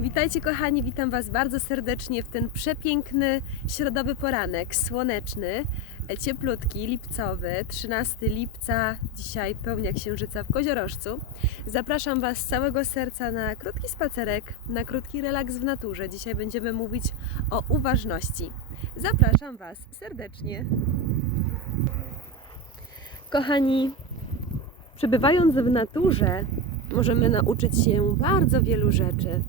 Witajcie kochani, witam Was bardzo serdecznie w ten przepiękny środowy poranek, słoneczny, cieplutki, lipcowy, 13 lipca, dzisiaj pełnia księżyca w Koziorożcu. Zapraszam Was z całego serca na krótki spacerek, na krótki relaks w naturze. Dzisiaj będziemy mówić o uważności. Zapraszam Was serdecznie. Kochani, przebywając w naturze, możemy nauczyć się bardzo wielu rzeczy.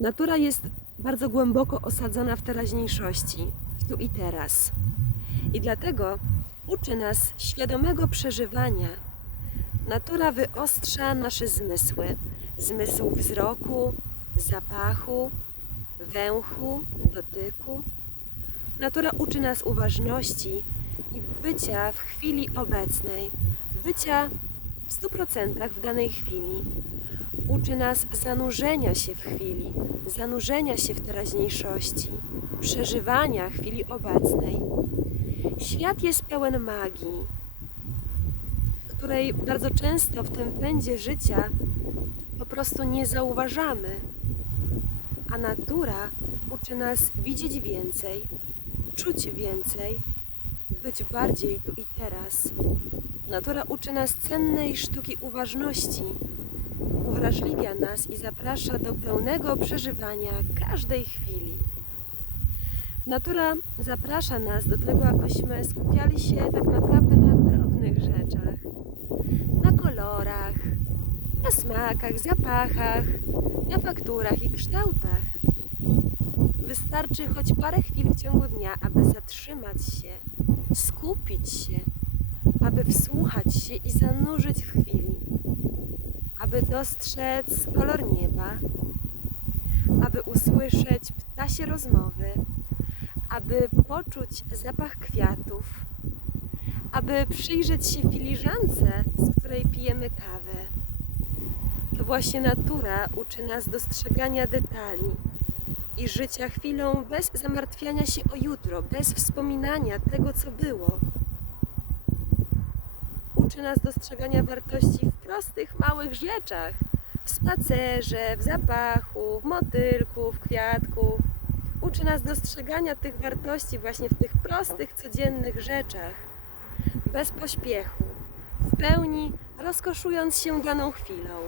Natura jest bardzo głęboko osadzona w teraźniejszości, w tu i teraz. I dlatego uczy nas świadomego przeżywania. Natura wyostrza nasze zmysły: zmysł wzroku, zapachu, węchu, dotyku. Natura uczy nas uważności i bycia w chwili obecnej, bycia w 100% w danej chwili. Uczy nas zanurzenia się w chwili, zanurzenia się w teraźniejszości, przeżywania chwili obecnej. Świat jest pełen magii, której bardzo często w tym pędzie życia po prostu nie zauważamy. A natura uczy nas widzieć więcej, czuć więcej, być bardziej tu i teraz. Natura uczy nas cennej sztuki uważności uwrażliwia nas i zaprasza do pełnego przeżywania każdej chwili. Natura zaprasza nas do tego, abyśmy skupiali się tak naprawdę na drobnych rzeczach, na kolorach, na smakach, zapachach, na fakturach i kształtach. Wystarczy choć parę chwil w ciągu dnia, aby zatrzymać się, skupić się, aby wsłuchać się i zanurzyć w chwili aby dostrzec kolor nieba, aby usłyszeć ptasie rozmowy, aby poczuć zapach kwiatów, aby przyjrzeć się filiżance, z której pijemy kawę. To właśnie natura uczy nas dostrzegania detali i życia chwilą bez zamartwiania się o jutro, bez wspominania tego, co było uczy nas dostrzegania wartości w prostych, małych rzeczach. W spacerze, w zapachu, w motylku, w kwiatku. Uczy nas dostrzegania tych wartości właśnie w tych prostych, codziennych rzeczach. Bez pośpiechu, w pełni rozkoszując się daną chwilą.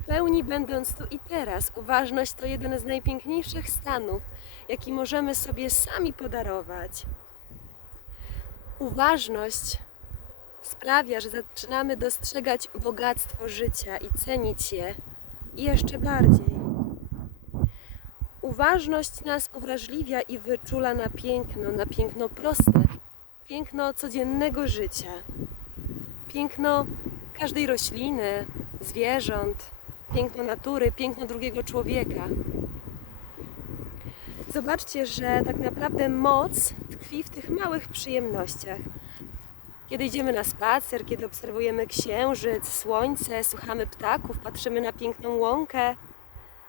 W pełni będąc tu i teraz, uważność to jeden z najpiękniejszych stanów, jaki możemy sobie sami podarować. Uważność sprawia, że zaczynamy dostrzegać bogactwo życia i cenić je jeszcze bardziej. Uważność nas uwrażliwia i wyczula na piękno, na piękno proste, piękno codziennego życia, piękno każdej rośliny, zwierząt, piękno natury, piękno drugiego człowieka. Zobaczcie, że tak naprawdę moc tkwi w tych małych przyjemnościach kiedy idziemy na spacer, kiedy obserwujemy księżyc, słońce, słuchamy ptaków, patrzymy na piękną łąkę,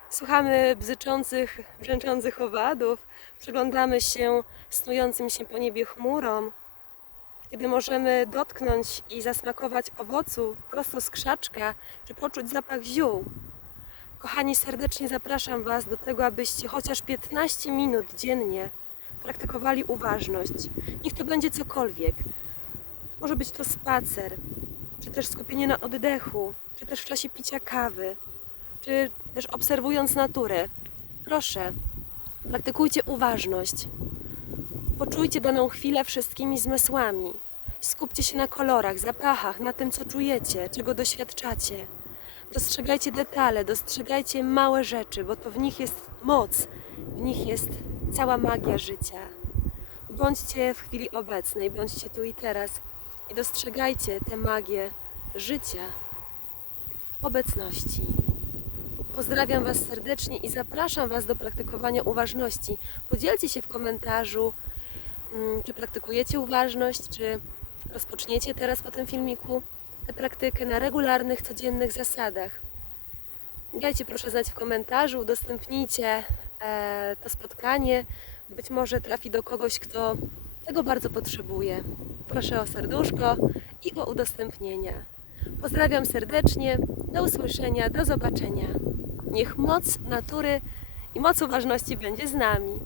słuchamy bzyczących, brzęczących owadów, przyglądamy się snującym się po niebie chmurom, kiedy możemy dotknąć i zasmakować owocu prosto z krzaczka, czy poczuć zapach ziół. Kochani, serdecznie zapraszam Was do tego, abyście chociaż 15 minut dziennie praktykowali uważność. Niech to będzie cokolwiek. Może być to spacer, czy też skupienie na oddechu, czy też w czasie picia kawy, czy też obserwując naturę. Proszę, praktykujcie uważność. Poczujcie daną chwilę wszystkimi zmysłami. Skupcie się na kolorach, zapachach, na tym, co czujecie, czego doświadczacie. Dostrzegajcie detale, dostrzegajcie małe rzeczy, bo to w nich jest moc, w nich jest cała magia życia. Bądźcie w chwili obecnej, bądźcie tu i teraz i dostrzegajcie tę magię życia, obecności. Pozdrawiam Was serdecznie i zapraszam Was do praktykowania uważności. Podzielcie się w komentarzu, mm, czy praktykujecie uważność, czy rozpoczniecie teraz po tym filmiku tę praktykę na regularnych, codziennych zasadach. Dajcie proszę znać w komentarzu, udostępnijcie e, to spotkanie. Być może trafi do kogoś, kto tego bardzo potrzebuję. Proszę o serduszko i o udostępnienia. Pozdrawiam serdecznie. Do usłyszenia, do zobaczenia. Niech moc natury i moc uważności będzie z nami.